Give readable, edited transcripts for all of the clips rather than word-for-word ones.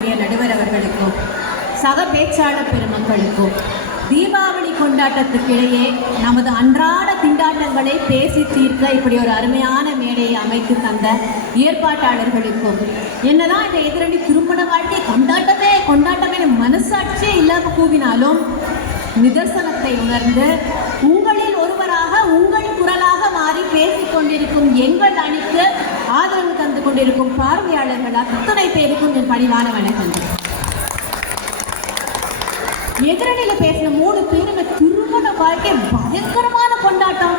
நடுவர் அவர்களுக்கும் சக பேச்சாளர் பெருமக்களுக்கும் தீபாவளி கொண்டாட்டத்துக்கிடையே நமது அன்றாட திண்டாட்டங்களை பேசி தீர்க்க இப்படி ஒரு அருமையான மேடையை அமைத்து தந்த ஏற்பாட்டாளர்களுக்கும் என்னதான் இந்த எதிரணி திருமண வாழ்க்கை கொண்டாட்டமே மனசாட்சியே இல்லாமல் கூவினாலும் நிதர்சனத்தை உணர்ந்து உங்களில் ஒருவராக உங்கள் குரலாக மாறி பேசிக் கொண்டிருக்கும் எங்கள் அணிக்கு ஆதரவு தந்து கொண்டிருக்கும் பார்வையாளர்கள் அத்தனை பேருக்கும் என் பணிவான வணக்கங்கள். எதிரணியில் பேசின 3 பேருங்க திருமண வாழ்க்கை பயங்கரமான கொண்டாட்டம்.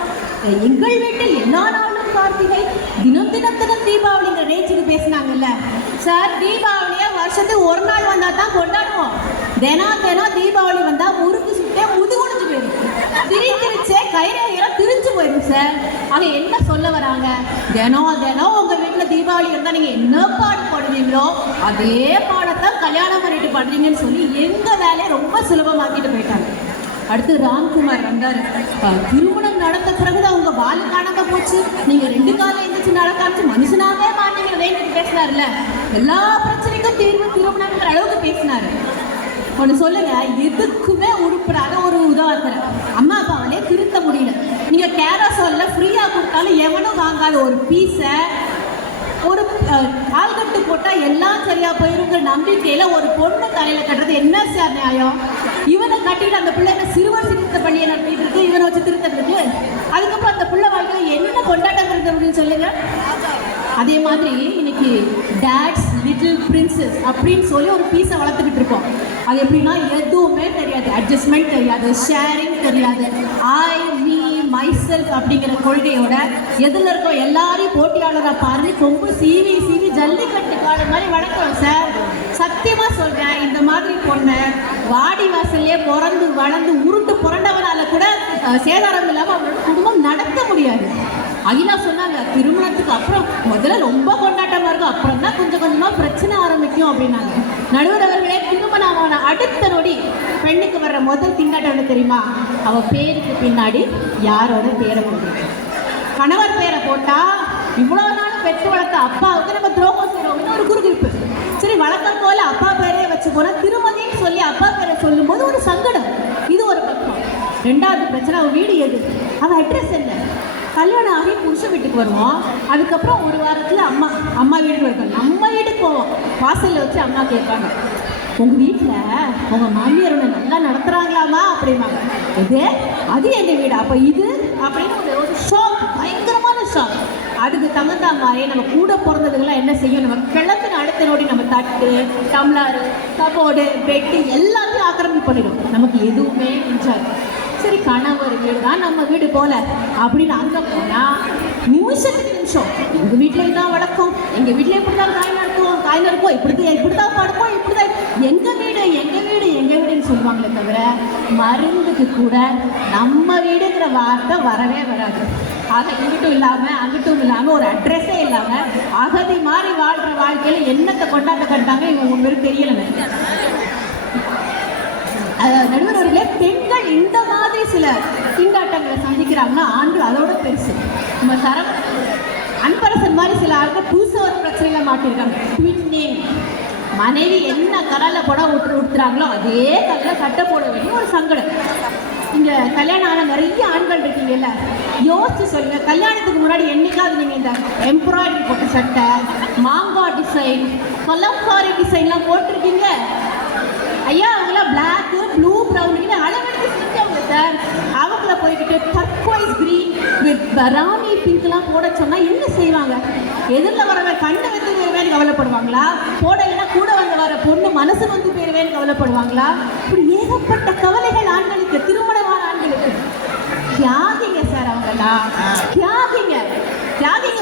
எங்கள் வீட்டில் எல்லா நாளும் கார்த்திகை, தினம் தீபாவளிங்கிற ரேஞ்சுக்கு பேசினாங்கல்ல சார். தீபாவளியை வருஷத்துக்கு ஒரு நாள் வந்தால் தான் கொண்டாடுவோம். தினம் தீபாவளி வந்தால் முறுக்கு சுட்டே முதுகுடிஞ்சு போயிடும், திரிச்சே கைரேகையெல்லாம் திரிஞ்சு போயிடும் சார். அவங்க என்ன சொல்ல வராங்க? தினம் உங்கள் வீட்டில் தீபாவளி இருந்தால் நீங்கள் என்ன பாடு போடுவீங்களோ அதே பாடத்தான் கல்யாணம் பண்ணிட்டு பண்ணுறீங்கன்னு சொல்லி எங்கள் வேலையை ரொம்ப சுலபமாக்கிட்டு போயிட்டாங்க. அடுத்து ராம்குமார் வந்தார். திருமணம் நடந்த பிறகுதான் உங்க வாழ் காணாம போச்சு, நீங்க 2 காலம் எந்திரிச்சு நடக்காச்சு மனுஷனாவே மாட்டீங்க பேசினார்ல. எல்லா பிரச்சனைக்கும் தீர்வு திருமணம்ங்கிற அளவுக்கு பேசினாரு. ஒன்று சொல்லுங்க, எதுக்குமே உருப்படாத ஒரு உதாரணம். அம்மா அப்பாவாலே திருத்த முடியல. நீங்க கேரசோல்ல ஃப்ரீயா கொடுத்தாலும் எவனும் வாங்காத ஒரு பீஸை ஒரு ஆள்கட்டு போட்டால் எல்லாம் சரியா போயிருங்கிற நம்பிக்கையில ஒரு பொண்ணு தலையில கட்டுறது என்ன சார் நியாயம்? இவனை கட்டிட்டு அந்த பிள்ளைங்க சிறுவர் சிகிச்சை பண்ணியை நடத்திட்டு இருக்கு, இவனை வச்சு திருத்தத்துக்கு. அதுக்கப்புறம் அந்த பிள்ளை வாழ்க்கையில் என்ன கொண்டாட்டம் இருக்கு அப்படின்னு சொல்லுங்க. அதே மாதிரி இன்னைக்கு டேட்ஸ் லிட்டில் பிரின்சஸ் அப்படின்னு சொல்லி ஒரு பீஸை வளர்த்துக்கிட்டு இருக்கோம். அது எப்படின்னா எதுவுமே தெரியாது, அட்ஜஸ்ட்மெண்ட் தெரியாது, ஷேரிங் தெரியாது, ஐ மீ மைசெல்ஃப் அப்படிங்கிற கொள்கையோட எதில் இருக்கோ எல்லாரையும் போட்டியாளராக பாரு கொம்பு சீவி ஜல்லிக்கட்டு காடு மாதிரி வளர்க்குறோம் சார். சத்தியமாக சொல்கிறேன், இந்த மாதிரி பொண்ணை வாடி வாசல்லையே பிறந்து வளர்ந்து உருண்டு புரண்டவனால கூட சேதாரம் இல்லாமல் அவங்களோட குடும்பம் நடத்த முடியாது. அகிலா சொன்னாங்க, திருமணத்துக்கு அப்புறம் முதல்ல ரொம்ப கொண்டாட்டமாக இருக்கும், அப்புறம் தான் கொஞ்சம் கொஞ்சமாக பிரச்சனை ஆரம்பிக்கும் அப்படின்னாங்க. நடுவர் அவர்களே, திருமணம் அடுத்த நொடி பெண்ணுக்கு வர்ற முதல் திண்டாட்டம் தெரியுமா? அவள் பேருக்கு பின்னாடி யாரோட பேரை போடுறது. கணவர் பேரை போட்டால் இவ்வளோ நாள் பெற்று வளர்த்த அப்பாவுக்கு நம்ம துரோகம் செய்கிறோம்னு ஒரு குறுகிப்பு. சரி, வழக்கம் போல அப்பா பேரே வச்சு போனால் திருமதின்னு சொல்லி அப்பா பேரை சொல்லும்போது ஒரு சங்கடம். இது ஒரு பக்கம். 2வது பிரச்சனை, அவள் வீடு எது, அவள் அட்ரஸ் என்ன? கல்யாணம் ஆகி புருஷன் வீட்டுக்கு வருவோம், அதுக்கப்புறம் ஒரு வாரத்தில் அம்மா வீட்டுக்கு வருவாங்க. நம்ம வீட்டுக்கு போவோம், வாசலில் வச்சு அம்மா கேட்பாங்க, உங்கள் வீட்டில் உங்கள் மாமியார் நல்லா நடத்துகிறாங்களாமா அப்படிம்பாங்க. அது எங்கள் வீடு, அப்போ இது அப்படின்னு ஒரு ஷாக், பயங்கரமான ஷாக். அதுக்கு தகுந்த மாதிரி நம்ம கூட பிறந்ததுக்கெல்லாம் என்ன செய்யும், நம்ம கிளம்பின அடுத்த நோடி நம்ம தட்டு, டம்ளாரு, கபோர்டு, பெட்டு எல்லாத்தையும் ஆக்கிரமிப்பு பண்ணிடும். நமக்கு எதுவுமே என்ஜாய். சரி, கணவர் வீடு தான் நம்ம வீடு போல அப்படின்னு அங்கே போனால் நிமிஷத்துக்கு நிமிஷம் எங்கள் வீட்டில் தான் வளர்க்கும், எங்கள் வீட்டில் இப்படி தான் காய் நடக்கும், இப்படி தான் படுப்போம், இப்படி தான் எங்கள் வீடுன்னு சொல்லுவாங்களே தவிர மருந்துக்கு கூட நம்ம வீடுங்கிற வார்த்தை வரவே வராது. ஆக இங்கிட்டும் இல்லாமல் ஒரு அட்ரஸே இல்லாமல் அகதி மாதிரி வாழ்கிற வாழ்க்கையில் என்னத்தை கொண்டாட்ட கட்டாங்க இவங்க உங்களுக்கு தெரியலை. நடுவர்களே, பெண்கள் இந்த மாதிரி சில திண்டாட்டங்களை சந்திக்கிறாங்கன்னா ஆண்கள் அதோட பெருசு. நம்ம அன்பரசன் மாதிரி சில ஆட்கள் புதுசாக ஒரு பிரச்சனைகளை மாட்டிருக்காங்க. ட்வின்னிங், மனைவி என்ன கரால போட ஊற்றுறாங்களோ அதே கல்லில் சட்டை போட வேண்டிய ஒரு சங்கடம். இங்கே கல்யாணம் ஆன நிறைய ஆண்கள் இருக்கீங்கல்ல, யோசிச்சு சொல்லுங்கள், கல்யாணத்துக்கு முன்னாடி என்னைக்காவது நீங்கள் இந்த எம்ப்ராய்டரி போட்ட சட்டை, மாங்காய் டிசைன், கொலம்காரி டிசைன்லாம் போட்டிருக்கீங்க? ஐயா, அவங்களாம் பிளாக்கு, ப்ளூ, ப்ரௌனுக்கு அளவெடுத்து செஞ்சவங்க சார். அவங்கள போய்கிட்டு டர்க்வைஸ் க்ரீன் வித் ராணி பிங்க்லாம் போட சொன்னால் என்ன செய்வாங்க? எதிரில் வரவங்க கண்ணை வந்து போயிருவேன்னு கவலைப்படுவாங்களா? போடலைன்னா கூட வர பொண்ணு மனசு வந்து போயிருவேன்னு கவலைப்படுவாங்களா? இப்படி ஏகப்பட்ட கவலைகள் ஆண்களுக்கு, திருமணமான ஆண்களுக்கு. தியாகிங்க சார், அவங்கெல்லாம் தியாகிங்க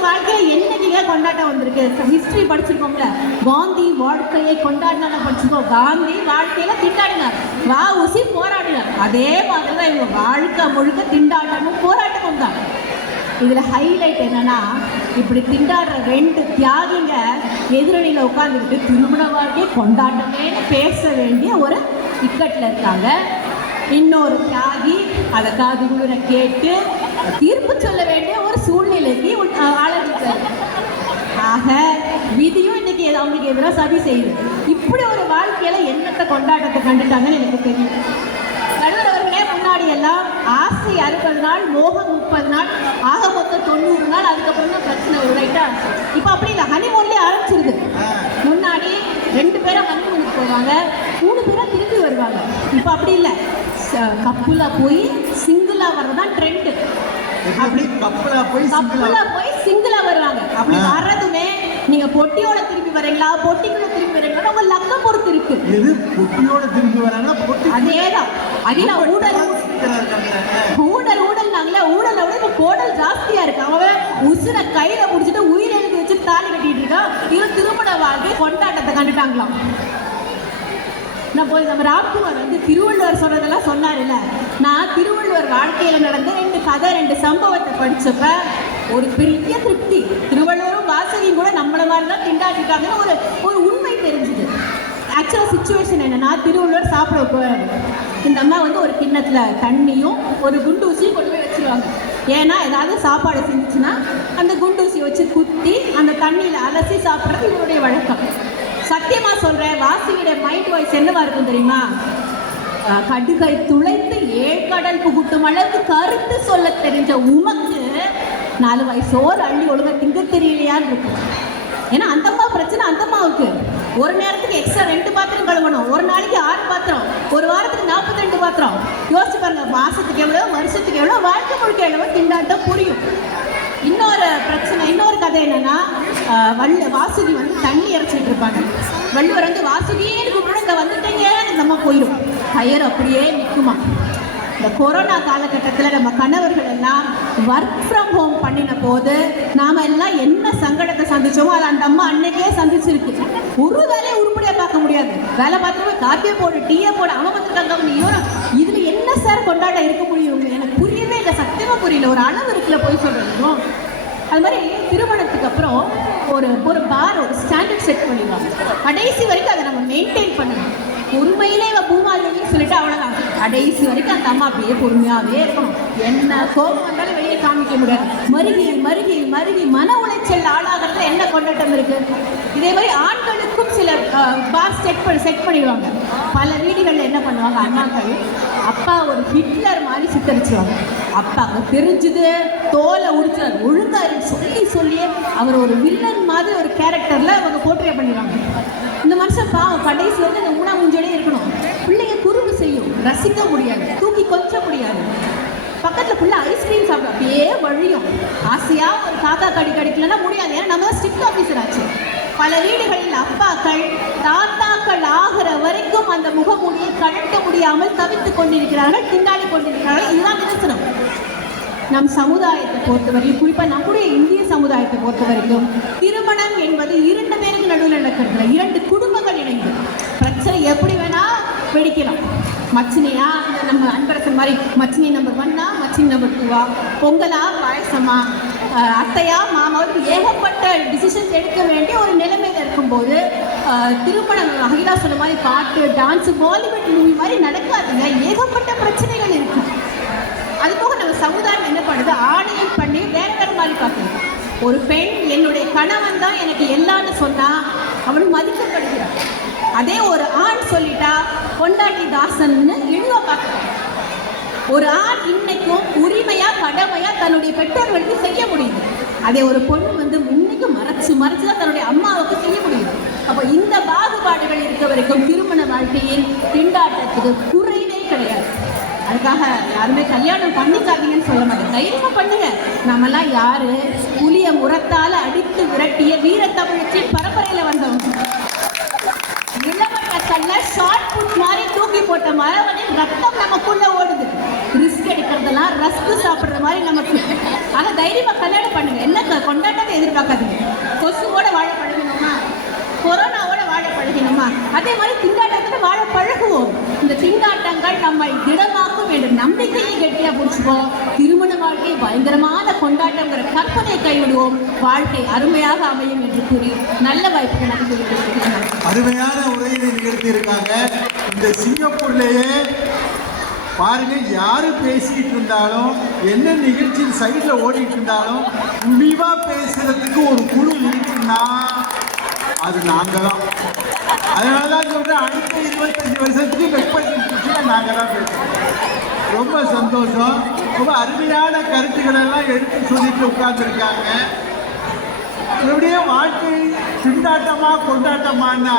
வாழ்க்கையில் என்னைக்கு கொண்டாட்டம் வந்திருக்கு. ஹிஸ்ட்ரி படிச்சிருக்கோம்ல, காந்தி வாழ்க்கையை கொண்டாடினா படிச்சிருக்கோம். காந்தி வாழ்க்கையில திண்டாடினார், வஉசி போராடினார். அதே மாதிரி தான் இவங்க வாழ்க்கை முழுக்க திண்டாட்டமும் போராட்டமும் தான். இதில் ஹைலைட் என்னன்னா, இப்படி திண்டாடுற 2 தியாகிங்க எதிரணியில் உட்காந்துக்கிட்டு திருமண வாழ்க்கையை கொண்டாட்டமே பேச வேண்டிய ஒரு இக்கட்டில் இருக்காங்க. இன்னொரு தியாகி அதை காது குளிர கேட்டு தீர்ப்பு சொல்ல வேண்டிய ஒரு சூழ்நிலைக்கு ஆளாகிட்டார். ஆக விதியும் இன்னைக்கு அவங்களுக்கு எதிராக சதி செய்யுது. இப்படி ஒரு வாழ்க்கையில என்னத்தை கொண்டாட்டத்தை கண்டுட்டாங்கன்னு எனக்கு தெரியும். நடுவர் அவர்களே, முன்னாடி எல்லாம் ஆசை 60 நாள், மோகம் 30 நாள், ஆக மொத்தம் 90 நாள், அதுக்கப்புறம் தான் பிரச்சனை வரும், ரைட்டா? இப்போ அப்படி இல்லை, ஹனிமூன்லேயே ஆரம்பிச்சிருது. முன்னாடி 2 பேரும் ஹனிமூனுக்கு போவாங்க, 3 பேரும் திரும்பி வருவாங்க. இப்போ அப்படி இல்லை, கப்புலா போய் சிங்கிளா வர்றதான் ட்ரெண்ட். அப்படி கப்புலா போய் சிங்கிளா வருவாங்க. அப்படி வர்றதுமே நீங்க பொட்டியோட திரும்பி வரீங்களா, பொட்டிக்குள்ள திரும்பி வரீங்களா, உங்க லக்கம் பொறுத்து இருக்கு. எது பொட்டியோட திரும்பி வராங்களா, பொட்டி? அதேதான். அதெல்லாம் ஊடல் நாங்களே ஊடலை விட இப்ப கோடல் ஜாஸ்தியா இருக்கு. அவன் உசுரை கையில முடிச்சுட்டு உயிர் எழுதி வச்சு தாலி கட்டிட்டு இருக்கான். இவன் திருமண வாழ்க்கை கொண்டாட்டத்தை கண்டுட்டாங்களாம். நான் போய் நம்ம ராம்குமார் வந்து திருவள்ளுவர் சொல்றதெல்லாம் சொன்னார்ல, நான் திருவள்ளுவர் வாழ்க்கையில நடந்த 2 கதை 2 சம்பவத்தை படிச்சப்ப ஒரு பெரிய திருப்தி. திருவள்ளுவரும் வாசகியும் கூட நம்மள மாதிரி தான் திண்டாட்டிட்டாங்கன்னு ஒரு உண்மை தெரிஞ்சுது. ஆக்சுவலாக சுச்சுவேஷன் என்னன்னா, திருவள்ளுவர் சாப்பிட போவாரு. இந்த அம்மா வந்து ஒரு கிண்ணத்தில் தண்ணியும் ஒரு குண்டூசியும் கொண்டு போய் வச்சுருவாங்க. ஏன்னா ஏதாவது சாப்பாடு செஞ்சுச்சுன்னா அந்த குண்டூசி வச்சு குத்தி அந்த தண்ணியில் அலசி சாப்பிட்றது இவருடைய வழக்கம். சத்தியமா சொல்கிறேன், வாசியுடைய மைண்ட் வாய்ஸ் என்னவா இருக்கும் தெரியுமா? கடுகை துளைத்து 7 கடல் புகுட்டும் அளவுக்கு கருத்து சொல்ல தெரிஞ்ச உமக்கு 4 வயசோர் அள்ளி ஒழுங்கா திங்க தெரியலையான்னு இருக்கும். ஏன்னா அந்த அம்மா பிரச்சனை அந்த அம்மாவுக்கு. ஒரு நேரத்துக்கு எக்ஸ்ட்ரா 2 பாத்திரம் கழுவணும், ஒரு நாளைக்கு 6 பாத்திரம், ஒரு வாரத்துக்கு 42 பாத்திரம். யோசிச்சு பாருங்க, மாசத்துக்கு எவ்வளோ, வருஷத்துக்கு எவ்வளோ, வாழ்க்கை முழுக்க எவ்வளோ திண்டாட்டம் புரியும். இன்னொரு பிரச்சனை, இன்னொரு கதை என்னன்னா, வாசுகி வந்து தண்ணி இறைச்சிட்டு இருப்பாங்க. வள்ளுவர் வந்து வாசுகின்னு கூப்பிட இங்கே வந்துட்டீங்க நம்ம போயிடும். கயிறு அப்படியே நிற்குமா. இந்த கொரோனா காலகட்டத்தில் நம்ம கணவர்கள் எல்லாம் ஒர்க் ஃப்ரம் ஹோம் பண்ணின போது நாம் எல்லாம் என்ன சங்கடத்தை சந்திச்சோமோ அதை அந்த அம்மா அன்னைக்கே சந்திச்சிருக்கு. ஒரு வேலையை உருப்படியாக பார்க்க முடியாது. வேலை பார்த்துட்டு காப்பியை போடு, டீயை போடு, அவன் வந்துருக்காங்க. இதில் என்ன சார் கொண்டாட்டம் இருக்க முடியும்? எனக்கு புரியவே இல்லை, சத்தியமாக புரியல. ஒரு அளவு இருக்குல்ல போய் சொல்கிறதும். அது மாதிரி திருமணத்துக்கு அப்புறம் ஒரு பார், ஒரு ஸ்டாண்டர்ட் செட் பண்ணிடுவாங்க. கடைசி வரைக்கும் அதை நம்ம மெயின்டைன் பண்ணணும். பொறுமையிலே இவ பூமாலின்னு சொல்லிட்டு அவ்வளோதான். கடைசி வரைக்கும் அந்த அம்மா அப்படியே பொறுமையாகவே இருக்கணும். என்ன கோபம் வந்தாலும் வெளியே காமிக்க முடியாது. மருகி மருகி மருகி மன உளைச்சல் ஆளாகிறதுல என்ன கொண்டாட்டம் இருக்கு? இதே மாதிரி ஆண்களுக்கும் சில பார் செட் பண்ணிடுவாங்க. பல வீடுகளில் என்ன பண்ணுவாங்க, அண்ணாக்கள் அப்பா ஒரு ஹிட்லர் மாதிரி சித்தரிச்சுவாங்க. அப்பாவுக்கு தெரிஞ்சுது, தோலை உடிச்சார், ஒழுங்காரு சொல்லியே அவர் ஒரு வில்லன் மாதிரி ஒரு கேரக்டரில் அவங்க போர்ட்ரே பண்ணிடுவாங்க. இந்த மனுஷன் பாவம் கடைசி வந்து இந்த ஊனா மூஞ்சோடே இருக்கணும். பிள்ளைங்க குறும்பு செய்யும், ரசிக்க முடியாது, தூக்கி கொஞ்ச முடியாது. பக்கத்தில் ஃபுல்லாக ஐஸ்கிரீம் சாப்பிடும், அப்படியே வழியும். ஆசையாக ஒரு தாத்தா கடிக்கலைன்னா முடியாது. ஏன்னா நம்ம தான் ஸ்ட்ரிக்ட் ஆஃபீஸர் ஆச்சு. பல வீடுகளில் அப்பாக்கள் தாத்தாக்கள் ஆகிற வரைக்கும் அந்த முகமூடியை கழட்ட முடியாமல் தவித்துக் கொண்டிருக்கிறார்கள், திண்டாடி கொண்டிருக்கிறார்கள். இதுதான் நிதர்சனம். நம் சமுதாயத்தை பொறுத்த வரைக்கும், குறிப்பாக நம்முடைய இந்திய சமுதாயத்தை பொறுத்த வரைக்கும், திருமணம் என்பது 2 பேருக்கு நடுவில் நடக்கிறதுல 2 குடும்பங்கள் இணைந்து பிரச்சனை எப்படி வேணா வெடிக்கலாம். மச்சினியா, நம்ம அன்பரசன் மாதிரி மச்சினி நம்பர் 1, மச்சினி நம்பர் 2, பொங்கலா, பாயசமா, அத்தையா, மாமாவுக்கு ஏகப்பட்ட டிசிஷன்ஸ் எடுக்க வேண்டிய ஒரு நிலைமையில் இருக்கும்போது திருமணம் அகிலா சொன்ன மாதிரி பாட்டு, டான்ஸு, பாலிவுட் மூவி மாதிரி நடக்காதுங்க. ஏகப்பட்ட பிரச்சனைகள் இருக்கு. அது போக நம்ம சமுதாயம் என்ன பண்ணுது, ஆணையம் பண்ணி வேற வேற மாதிரி பார்க்கணும். ஒரு பெண் என்னுடைய கணவன் தான் எனக்கு எல்லான்னு சொன்னா அவனும் மதிக்கப்படுகிறார். அதே ஒரு ஆண் சொல்லிட்டா கொண்டாட்டி தாசன்னு இழிவா பார்க்கணும். ஒரு ஆண் இன்னைக்கும் உரிமையா கடமையா தன்னுடைய பெற்றோர்களுக்கு செய்ய முடியுது. அதே ஒரு பொண்ணு வந்து இன்னைக்கு மறைச்சு தான் தன்னுடைய அம்மாவுக்கு செய்ய முடியுது. அப்போ இந்த பாகுபாடுகள் இருக்க வரைக்கும் திருமண வாழ்க்கையில் திண்டாட்டத்துக்கு குறைவே கிடையாது. அதுக்காக யாருமே கல்யாணம் பண்ணிக்காதீங்கன்னு சொல்ல மாட்டேன், தைரியமா பண்ணுங்க. நம்மெல்லாம் யாரு, புலிய முரத்தால அடித்து விரட்டிய வீரத்தமிழச்சின் பரம்பரையில வந்தவங்க. இளவட்டக்கல்ல ஷார்ட் புட் மாதிரி தூக்கி போட்ட மரவனின் ரத்தம் நமக்குள்ள ஓடுது. ரிஸ்க் எடுக்கிறதெல்லாம் ரஸ்க் சாப்பிட்ற மாதிரி நமக்கு. ஆனா தைரியமா கல்யாணம் பண்ணுங்க. என்ன கொண்டாட்டத்தை எதிர்பார்க்காதீங்க. கொசுவோட வாழ பழகணுமா, கொரோனாவோட வாழ பழகணுமா, அதே மாதிரி திண்டாட்டத்தோட வாழ பழகுவோம். இந்த திண்டாட்டங்கள் நம்மை திடமாக்க வேண்டும். நம்பிக்கையை கெட்டியா பிடிச்சிப்போம். திருமண வாழ்க்கை பயங்கரமான கொண்டாட்டங்கிற கற்பனையை கைவிடுவோம். வாழ்க்கை அருமையாக அமையும் என்று கூறி நல்ல வாய்ப்புகள் எனக்கு அருமையான உரையை நிகழ்த்தி இருக்காங்க. இந்த சிங்கப்பூர்லேயே பாருங்க, யாரு பேசிட்டு இருந்தாலும் என்ன நிகழ்ச்சி சைடில் ஓடிட்டு இருந்தாலும் துணிவா பேசுறதுக்கு ஒரு குழு இருக்குன்னா அது நாங்கள் தான். அதனால தான் சொல்கிறேன், அடுத்த 25 வருஷத்துக்கு வெப்ப நாங்கள் தான் பேசுகிறோம். ரொம்ப சந்தோஷம். ரொம்ப அருமையான கருத்துக்களை எல்லாம் எடுத்து சொல்லிட்டு உட்கார்ந்துருக்காங்க. இப்படியே வாழ்க்கை திண்டாட்டமா கொண்டாட்டமானா